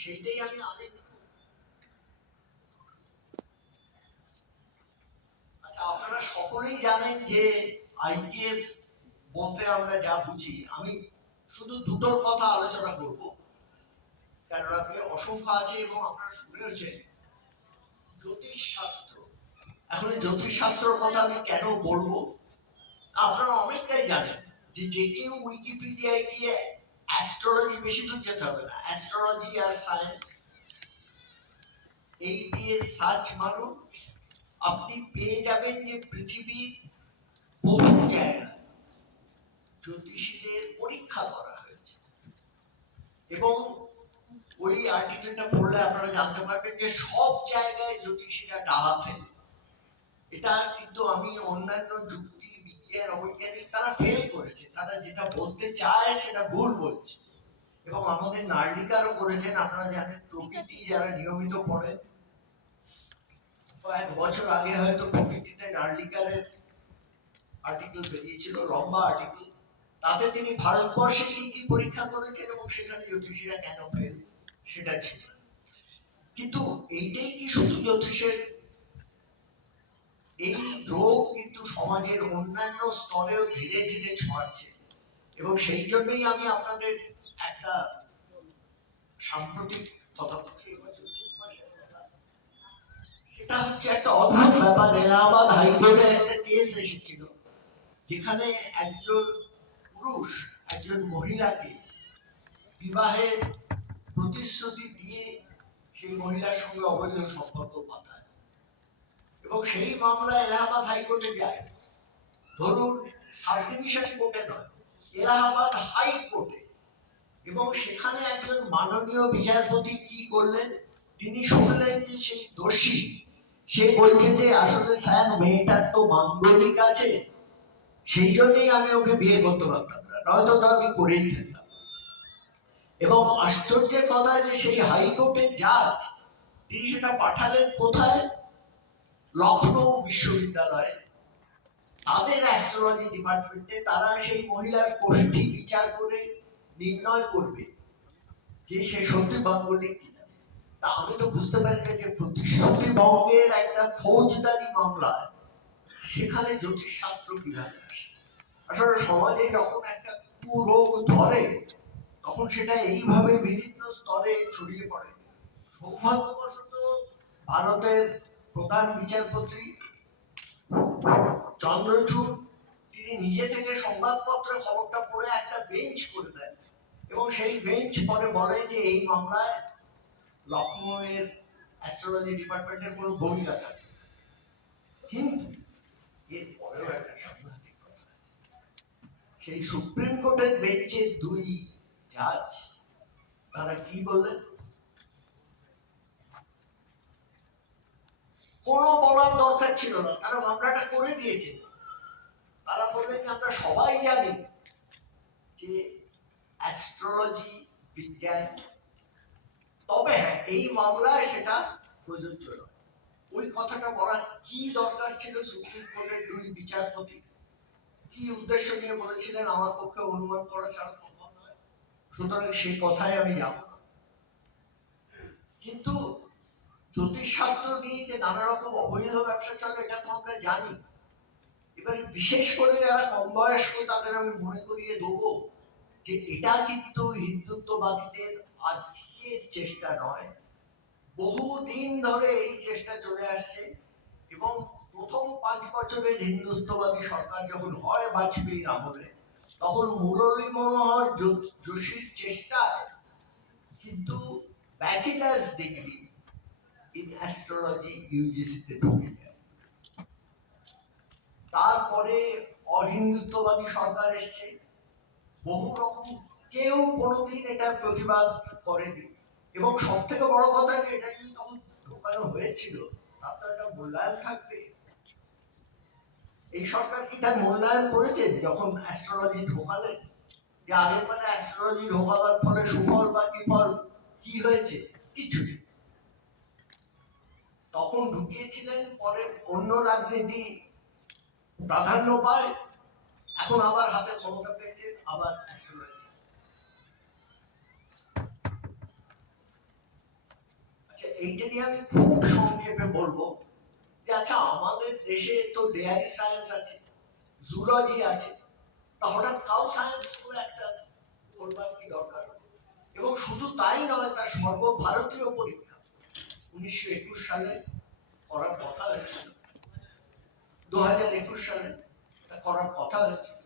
সেইটাই আমি আগে। আচ্ছা, আপনারা সকলেই জানেন যে আইটিএস বলতে আমরা যা বুঝি, আমি শুধু দুটোর কথা আলোচনা করব, কারণ আপনি অসংখ্য আছে এবং আপনারা শুনেওছেন। জ্যোতিষ শাস্ত্র, এখন এই জ্যোতিষ শাস্ত্রের কথা আমি কেন বলবো, আপনারা অনেকটাই জানেন যে যে কেউ উইকিপিডিয়ায় গিয়ে অ্যাস্ট্রোলজি, বেশি দূর যেতে হবে না, অ্যাস্ট্রোলজি আর সায়েন্স এই দিয়ে সার্চ মারুন, আপনি পেয়ে যাবেন যে পৃথিবীর বহু জায়গায় জ্যোতিষীদের পরীক্ষা করা হয়েছে। এবং ওই আর্টিকেলটা পড়লে আপনারা জানতে পারবেন যে সব জায়গায় জ্যোতিষীরা ডাহা ফেলে। এটা কিন্তু আমি অন্যান্য যুক্তি বিজ্ঞান অবৈজ্ঞানিক তারা ফেল করেছে, তারা যেটা বলতে চায় সেটা ভুল বলছে। এবং আমাদের নার্লিকারও করেছেন। আপনারা জানেন প্রকৃতি যারা নিয়মিত পড়েন, কয়েক বছর আগে হয়তো প্রকৃতিতে নার্লিকারের আর্টিকেল বেরিয়েছিল, লম্বা আর্টিকেল। তাতে তিনি ভারতবর্ষে কি কি পরীক্ষা করেছেন এবং সেখানে জ্যোতিষীরা কেন ফেল সেটা ছিল। কিন্তু এইটাই কি শুধু জ্যোতিষের? এই রোগ কিন্তু সমাজের অন্যান্য স্তরেও ধীরে ধীরে ছড়াচ্ছে। এবং সেই জন্যই আমি আপনাদের একটা সাম্প্রতিক কথা বলছি। সেটা হচ্ছে একটা অদ্ভুত ব্যাপার। এলাহাবাদ হাইকোর্টে একটা কেস এসেছিল যেখানে একজন পুরুষ একজন মহিলাকে বিবাহের প্রতিশ্রুতি দিয়ে সেই মহিলার সঙ্গে অবৈধ সম্পর্ক পাতায়, এবং সেই মামলা এলাহাবাদ হাইকোর্টে যায়। ধরুন সাব ডিভিশন কোর্টে নয়, এলাহাবাদ হাইকোর্টে। এবং সেখানে একজন মাননীয় বিচারপতি কি করলেন, তিনি শুনলেন যে সেই দোষী সে বলছে যে আসলে স্যার মেয়েটার তো মাঙ্গলিক আছে, সেই জন্যই আমি ওকে বিয়ে করতে পারতাম না, নয়তো তো আমি করেই ফেলতাম। এবং আশ্চর্যের কথা যে সেই হাইকোর্টের জাজ তিনি সেটা পাঠালেন কোথায়? লখনৌ বিশ্ববিদ্যালয়ে তাদের অ্যাস্ট্রোলজি ডিপার্টমেন্টে। তারা সেই মহিলার কোষ্ঠী বিচার করে নির্ণয় করবে যে সে সত্যি বাঙ্গলিক কিনা। তা আমি তো বুঝতে পারি না যে প্রতিশ্রুতি ভঙ্গের একটা ফৌজদারি মামলা সেখানে জ্যোতিষ শাস্ত্র কিভাবে আসে। আসলে সমাজে যখন একটা কুরোগ ধরে তখন সেটা এইভাবে বিভিন্ন স্তরে ছড়িয়ে পড়ে। সৌভাগ্যবশত ভারতের প্রধান বিচারপতি চন্দ্রচূড় তিনি নিজে থেকে সংবাদপত্রে খবরটা পড়ে একটা বেঞ্চ করে দেন, এবং সেই বেঞ্চ পরে বলে যে এই মামলায় লখনৌয়ের অ্যাস্ট্রোলজি ডিপার্টমেন্টের কোনো ভূমিকা থাকে। কিন্তু এর পরেও একটা সাংঘাতিক কথা আছে। সেই সুপ্রিম কোর্টের বেঞ্চের দুই জাজ তারা কি বললেন? কোনো বলার দরকার ছিল না, তারা মামলাটা করে দিয়েছে। তারা বললেন যে আমরা সবাই জানি যে অ্যাস্ট্রোলজি বিজ্ঞান, তবে হ্যাঁ এই মামলায় সেটা প্রযোজ্য নয়। ওই কথাটা বলার কি দরকার ছিল? সুপ্রিম কোর্টের দুই বিচারপতি কি উদ্দেশ্য নিয়ে বলেছিলেন আমার পক্ষে অনুমান করা ছাড়া সম্ভব নয়। সুতরাং সেই কথায় আমি যাব না। কিন্তু জ্যোতিষ শাস্ত্র নিয়ে যে নানা রকম অবৈধ ব্যবসা চলে এটা তো আমরা জানি। এবারে বিশেষ করে যারা কম বয়স্ক তাদের আমি মনে করিয়ে দেবো যে এটা কিন্তু হিন্দুত্ববাদীদের আজকের চেষ্টা নয়, বহুদিন ধরে এই চেষ্টা চলে আসছে। এবং প্রথম 5 বছরের হিন্দুত্ববাদী সরকার যখন হয় বাজপেয়ীর আমলে, তখন মুরলী মনোহর যোশীর চেষ্টায় কিন্তু ব্যাচেলার্স ডিগ্রি ইন অ্যাস্ট্রোলজি ইউজিসিতে ঢুকে যায়। তারপরে অহিন্দুত্ববাদী সরকার এসছে, বহু রকম, কেউ কোনোদিন এটার প্রতিবাদ করেনি। এবং সব থেকে বড় কথা যে এটা যদি তখন ঢোকানো হয়েছিল তার তো একটা মূল্যায়ন থাকবে। এই সরকার কি তার মূল্যায়ন করেছেন যখন অ্যাস্ট্রোলজি ঢোকালেন? যে আগের মানে অ্যাস্ট্রোলজি ঢোকাবার ফলে সুফল বা বিফল কি হয়েছে? কিছু। তখন ঢুকিয়েছিলেন, পরে অন্য রাজনীতি প্রাধান্য পায়, এখন আবার হাতে ক্ষমতা পেয়েছেন, আবার অ্যাস্ট্রোলজি। এইটা নিয়ে আমি খুব সংক্ষেপে বলবো যে আচ্ছা আমাদের দেশে তো ডেয়ারি সায়েন্স আছে, জুলজি আছে, তা হঠাৎ কাউ সায়েন্স করে একটা করবার কি দরকার? এবং শুধু তাই নয়, তার সর্বভারতীয় পরীক্ষা 1921 সালে করার কথা হয়েছিল, 2021 সালে করার কথা হয়েছিল,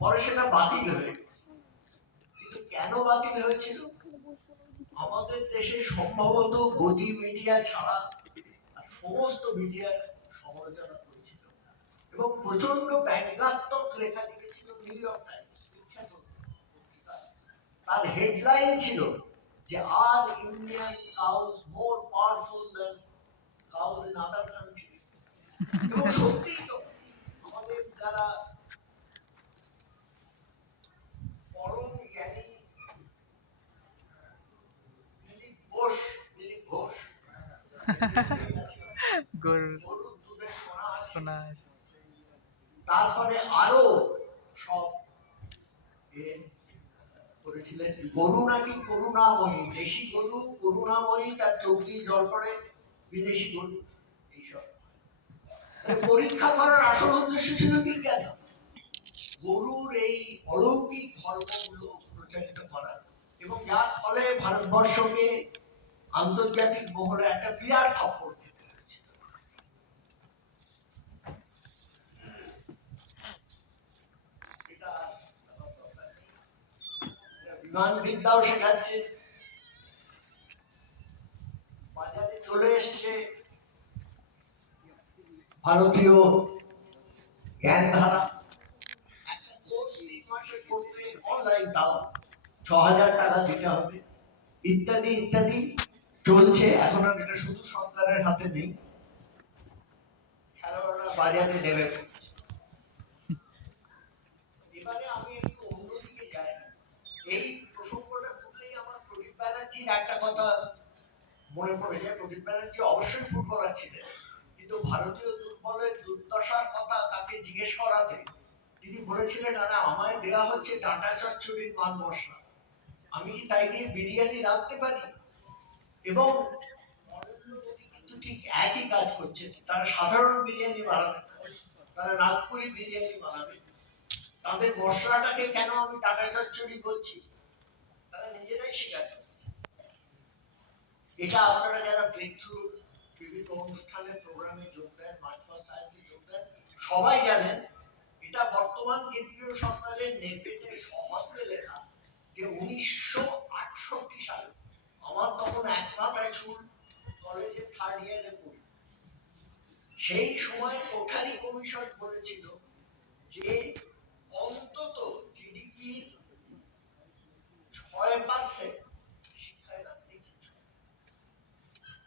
পরে সেটা বাতিল হয়ে গেছে। কিন্তু কেন বাতিল হয়েছিল? আমাদের দেশে সম্ভবত গদি মিডিয়া ছাড়া সমস্ত মিডিয়ার সমালোচনা করেছিল এবং প্রচন্ড ব্যঙ্গাত্মক লেখা লিখেছিল নিউ ইয়র্ক টাইমস বিখ্যাত পত্রিকা। তার হেডলাইন ছিল যে are Indian cows more powerful than cows in other country. এবং সত্যিই তো আমাদের যারা পরম জ্ঞানী দিলীপ ঘোষ গরুর দুধে সোনা আছে, তারপরে আরো সব করেছিলেন। গরু নাকি করুণাময়ী, দেশি গরু করুণাময়ী, তার চোখ দিয়ে জল পড়ে, বিদেশি গরু এইসব। পরীক্ষা করার আসল উদ্দেশ্য ছিল বিজ্ঞান, গরুর এই অলৌকিক ধর্মগুলো প্রচারিত করা, এবং যার ফলে ভারতবর্ষকে আন্তর্জাতিক মহলে একটা বিরাট থাপ্পড় খেতে হয়েছে। বিমান বিদ্যাও শেখাচ্ছে, বাজারে চলে এসছে ভারতীয় জ্ঞান ধারা, একটা কোর্স 3 মাসে করতে অনলাইন, তাও 6,000 টাকা দিতে হবে, ইত্যাদি ইত্যাদি চলছে। এখন আর এটা শুধু সরকারের হাতে নেই, খেলোয়াড়রা বাজারে নেমে পড়ছে। এবারে আমি একটু অন্যদিকে যাই, এই প্রসঙ্গটা তুললেই আমার প্রদীপ ব্যানার্জির একটা কথা মনে পড়ে যায়। প্রদীপ ব্যানার্জি অবশ্যই ফুটবলার ছিলেন, কিন্তু ভারতীয় ফুটবলের দুর্দশার কথা তাকে জিজ্ঞেস করাতে তিনি বলেছিলেন, আরে আমায় দেওয়া হচ্ছে ডাঁটা চচ্চড়ির মাল মশলা, আমি কি তাই দিয়ে বিরিয়ানি রাঁধতে পারি? এবং কিন্তু ঠিক একই কাজ করছে, তারা সাধারণ বিরিয়ানি বানাবে, তারা নাগপুরি বিরিয়ানি বানাবে, তাদের মশলাটাকে কেন আমি টাটা চচ্চড়ি বলছি তারা নিজেরাই স্বীকার করছে। এটা আপনারা যারা ব্রেক থ্রু বিভিন্ন অনুষ্ঠানে প্রোগ্রামে যোগ দেন, মার্চ ফর সায়েন্সে যোগ দেন, সবাই জানেন এটা বর্তমান কেন্দ্রীয় সরকারের নেতৃত্বে সহজে লেখা, যে 1968 সালে, আমার তখন এক মাথায় চুল, কলেজে 3rd ইয়ারে পড়ি, সেই সময় কোঠারি কমিশন বলেছিল যে অন্তত জিডিপির 6% শিক্ষায় রাখতে।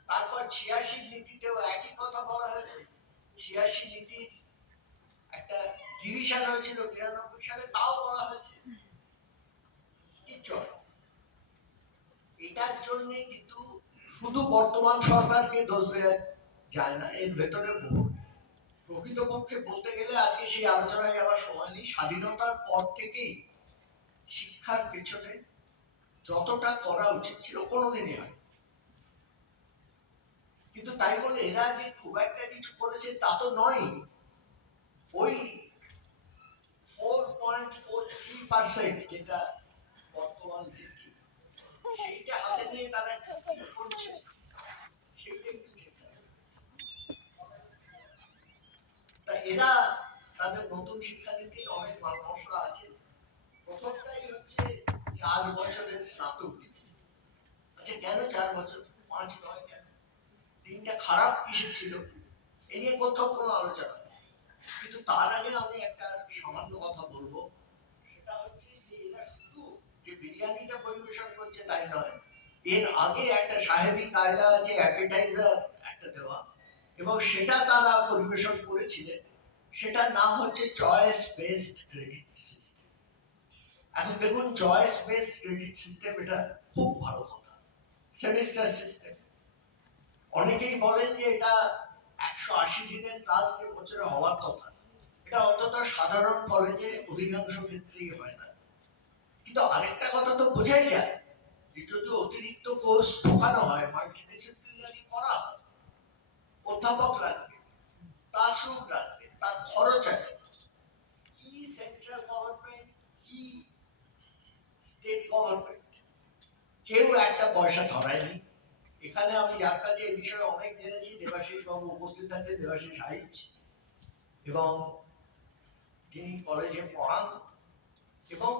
তারপর 86 নীতিতেও একই কথা বলা হয়েছে। 86 নীতির একটা ডিভিশন হয়েছিল 93 সালে, তাও বলা হয়েছে কি চল। এটার জন্য কিন্তু শুধু বর্তমান সরকারকে দোষ দেওয়া যায় না, এর ভেতরে বহু। প্রকৃতপক্ষে বলতে গেলে আজকে সেই আলোচনায় যাওয়ার সময় নেই, স্বাধীনতার পর থেকেই শিক্ষার পেছনে যতটা করা উচিত ছিল কোনোদিনই হয়, কিন্তু তাই বলে এরা যে খুব একটা কিছু করেছে তা তো নয়। ওই 4.43% যেটা বর্তমান বৃদ্ধি, সেইটা হাতে নিয়ে তারা কি করছে সেইটা একটু দেখতে হবে। তা এরা তাদের নতুন শিক্ষানীতির অনেক মশলা আছে। প্রথমটাই হচ্ছে 4 বছরের স্নাতক ডিগ্রি। আচ্ছা কেন 4 বছর, 5 নয় কেন? দিনটা খারাপ কিসে ছিল এ নিয়ে কোথাও কোনো আলোচনা নেই। কিন্তু তার আগে আমি একটা সামান্য কথা বলবো, সেটা হচ্ছে যে এরা শুধু যে বিরিয়ানিটা পরিবেশন করছে তাই নয়, এর আগে একটা সাহেবী কায়দা আছে, অ্যাপেটাইজার একটা দেওয়া, এবং সেটা তারা পরিবেশন করেছিলেন। সেটার নাম হচ্ছে চয়েস বেসড ক্রেডিট সিস্টেম। এখন দেখুন, চয়েস বেসড ক্রেডিট সিস্টেম এটা খুব ভালো কথা, সেমিস্টার সিস্টেম। অনেকেই বলেন যে এটা 180 দিনের ক্লাস যে বছরে হওয়ার কথা, এটা অন্তত সাধারণ কলেজে অধিকাংশ ক্ষেত্রেই হয় না। কিন্তু আরেকটা কথা তো বোঝাই যায় যে যদি অতিরিক্ত কোর্স ঢোকানো হয়, মাল্টিডিসিপ্লিনারি করা হয়, অধ্যাপক লাগবে, ক্লাসরুম লাগবে, তার খরচ আছে। কি সেন্ট্রাল গভর্নমেন্ট, কি স্টেট গভর্নমেন্ট, কেউ একটা পয়সা ধরায়নি। এখানে আমি যার কাছে এই বিষয়ে অনেক জেনেছি, দেবাশিস বাবু উপস্থিত আছে, দেবাশিস হাইচ, এবং তিনি কলেজে পড়ান, এবং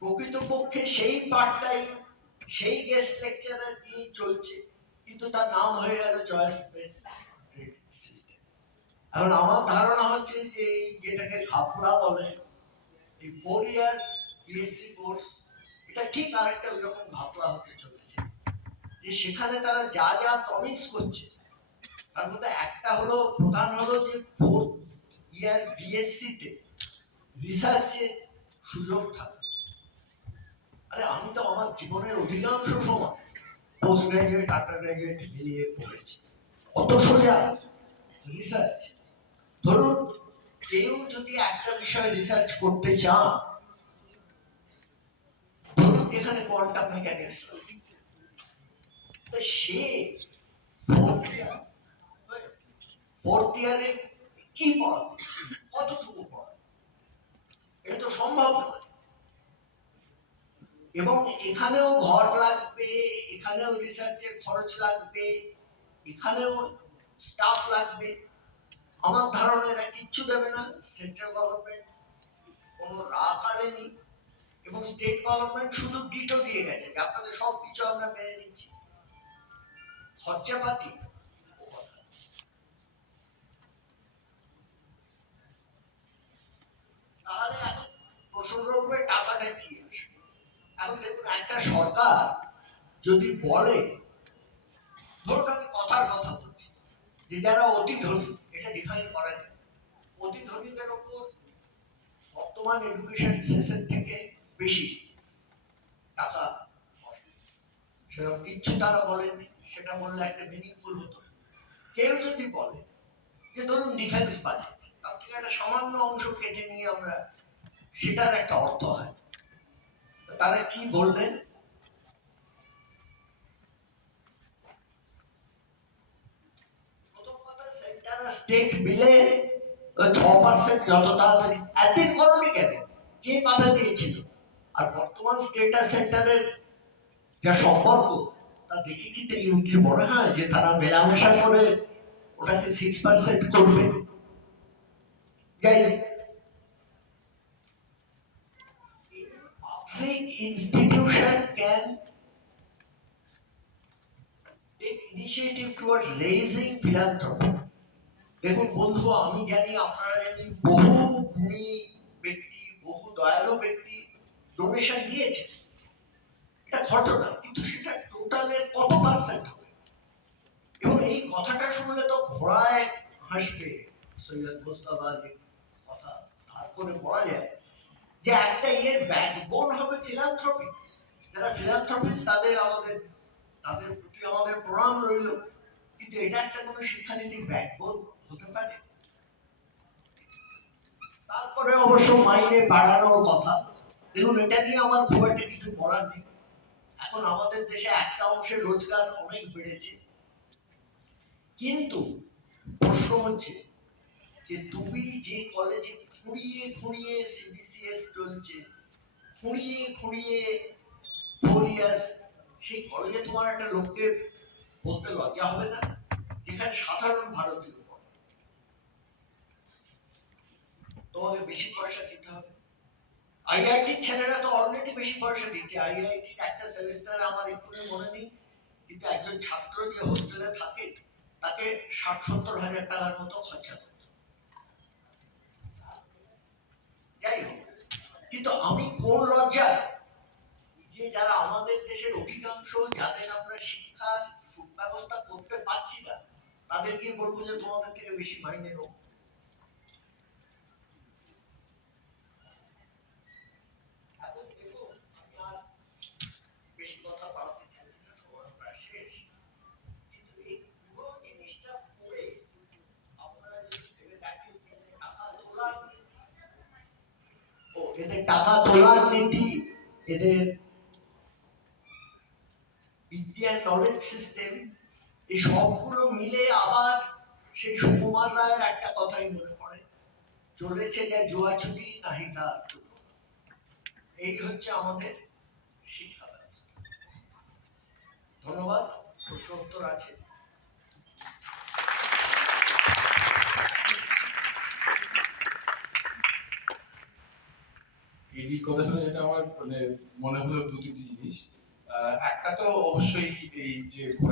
প্রকৃতপক্ষে সেই পার্টটাই সেই গেস্ট লেকচারার দিয়েই চলছে, কিন্তু তার নাম হয়ে গেল চয়েস বেসড সিস্টেম। এখন আমার ধারণা হচ্ছে যে যেটাকে ঘাপলা বলে, এই 4 ইয়ার্স বিএসসি কোর্স, এটা ঠিক আরেকটা ওই রকম ঘাপলা হতে চলেছে, যে সেখানে তারা যা যা প্রমিস করছে তার মধ্যে একটা হলো, প্রধান হলো যে 4 ইয়ার বিএসসি তে রিসার্চে সুযোগ থাকবে। আরে আমি তো আমার জীবনের অধিকাংশ সময় পোস্ট গ্রাজুয়েট, আন্ডার গ্রাজুয়েট মিলিয়ে পড়েছি, কত সোজা রিসার্চ। ধরুন কেউ যদি একটা বিষয়ে রিসার্চ করতে চান, ধরুন এখানে কোয়ান্টাম মেকানিক্স, সে ফোর্থ ইয়ারে কি পড়াবে, কতটুকু পড়াবে, এটা তো সম্ভব নয়। এবং এখানেও ঘর লাগবে, এখানেও রিসার্চের খরচ লাগবে, এখানেও স্টাফ লাগবে। আমার ধারণা এরা কিচ্ছু দেবে না, সেন্ট্রাল গভর্নমেন্ট কোনো রা কাড়েনি, এবং স্টেট গভর্নমেন্ট শুধু ডিটো দিয়ে গেছে যে আপনাদের সব কিছু আমরা মেনে নিচ্ছি, খরচাপাতি তাহলে এখন প্রশ্ন উঠবে টাকাটা কি আসবে। এখন দেখুন একটা সরকার যদি বলে, ধরুন আমি কথার কথা বলছি, যে যারা অতি ধনী, এটা ডিফাইন করা যায়, অতি ধনীদের ওপর বর্তমান এডুকেশন সিস্টেম থেকে বেশি টাকা, সেরকম কিচ্ছু তারা বলেননি, সেটা বললে একটা মিনিংফুল হতো। কেউ যদি বলে যে ধরুন ডিফেন্স বাজেট, তার থেকে একটা সামান্য অংশ কেটে নিয়ে আমরা, সেটার একটা অর্থ হয়। তারা কি বললেন, স্টেট মিলে 6% যত তাড়াতাড়ি, একদিন করনি কেন, কে বাধা দিয়েছিল? আর বর্তমান স্টেট আর সেন্টারের যা সম্পর্ক, তা দেখে কি মনে হয় যে তারা মেলামেশা করে ওটাকে 6% করবে? যাই public institution can take initiative towards raising philanthropy. দেখুন বন্ধু, আমি জানি, আপনারা জানি, বহু গুণী ব্যক্তি, বহু দয়ালু ব্যক্তি ডোনেশন দিয়েছে, এটা ঘটনা, কিন্তু সেটা টোটালের কত পার্সেন্ট হবে? এবং এই কথাটা শুনলে তো ঘোড়ায় হাসবে, সৈয়দ মোস্তফা আলীর কথা ধার করে বলা যায় যে একটা ইয়ের ব্যাকবোন হবে ফিলান্থ্রপি। যারা ফিলান্থ্রপিস্ট তাদের প্রতি আমাদের প্রণাম রইল, কিন্তু এটা একটা কোনো শিক্ষানীতির ব্যাকবোন হতে পারে? তারপরে অবশ্য মাইনে বাড়ানোর কথা, দেখুন এটা নিয়ে আমার খুব একটা কিছু বলার নেই। এখন আমাদের দেশে একটা অংশের রোজগার অনেক বেড়েছে, কিন্তু প্রশ্ন হচ্ছে যে তুমি যে কলেজে খুঁড়িয়ে খুঁড়িয়ে সিবিসিএস চলছে, খুঁড়িয়ে খুঁড়িয়ে 4 ইয়ার্স, সেই কলেজে তোমার একটা লোককে বলতে লজ্জা হবে না, যেখানে সাধারণ ভারতীয় পড়ে, তোমাকে বেশি পয়সা দিতে হবে? আইআইটির ছেলেরা তো অলরেডি বেশি পয়সা দিচ্ছে। আইআইটির একটা সেমিস্টারে আমার এক্ষুনি মনে নেই, কিন্তু একজন ছাত্র যে হোস্টেলে থাকে তাকে 60-70 হাজার টাকার মতো খরচা করতে। যাই হোক, কিন্তু আমি কোন লজ্জায় যে যারা আমাদের দেশের অধিকাংশ, যাদের আমরা শিক্ষার সুব্যবস্থা করতে পারছি না, তাদেরকে বলবো যে তোমাদের থেকে বেশি মাইনে নেব? বেশি কথা বাড়াতে চাইছি না, সময় প্রায় শেষ, কিন্তু এই পুরো জিনিসটা পড়ে আপনারা যদি ভেবে দেখেন এদের টাকা তোলার নীতি, এদের ইন্ডিয়ান নলেজ সিস্টেম, এই সবগুলো মিলে আবার সেই সুকুমার রায়ের একটা কথাই মনে পড়ে, চলেছে যা জুয়াছুটি নাহি তার তুলনা। এই হচ্ছে আমাদের শিক্ষা ব্যবস্থা। ধন্যবাদ। প্রশ্ন উত্তর আছে? এই কথা শুনে যেটা আমার মানে মনে হলো দু তিনটি জিনিস। একটা তো অবশ্যই এই যে